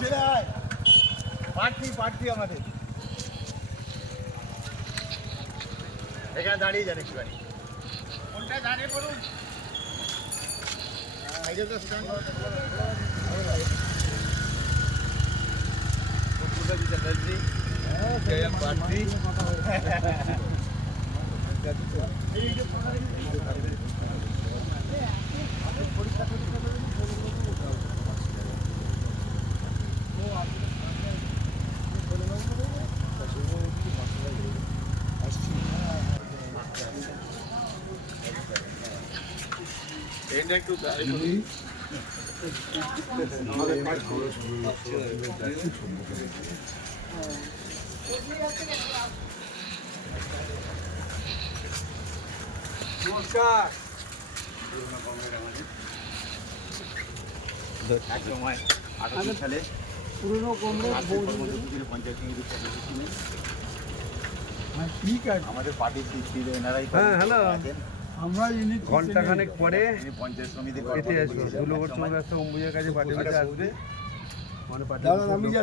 ছেড়ে আয় প্রার্থী প্রার্থী আমাদের এখানে দাঁড়িয়ে যান একটুখানি কোনটায় দাঁড়িয়ে পড়ুন এই যে নমস্কার। এক সময় আঠারো সালে পুরনো কমরেড পঞ্চায়েত ঠিক আছে। আমাদের পার্টির দিক এনারাই হ্যাঁ, হ্যালো। আমরা ইনি ঘন্টাখানেক পরে পঞ্চায়েত সমিতির এতে আসবে ছিলেন। চৌরাস্তা অম্বুজের কাছে পার্টি অফিসে আসবে মানে থেকে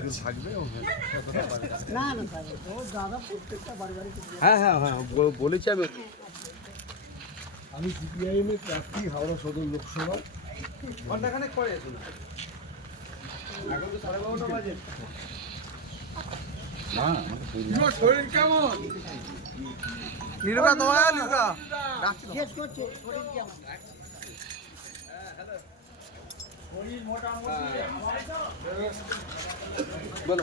হ্যাঁ হ্যাঁ। হ্যাঁ বলেছি আমি। আমি সিপিআইএম এর প্রার্থী হাওড়া সদর লোকসভা। ঘন্টাখানেক পরে। এখন তো সাড়ে বারোটা বাজে। শরীর তোমার শরীর কেমন শরীর বলো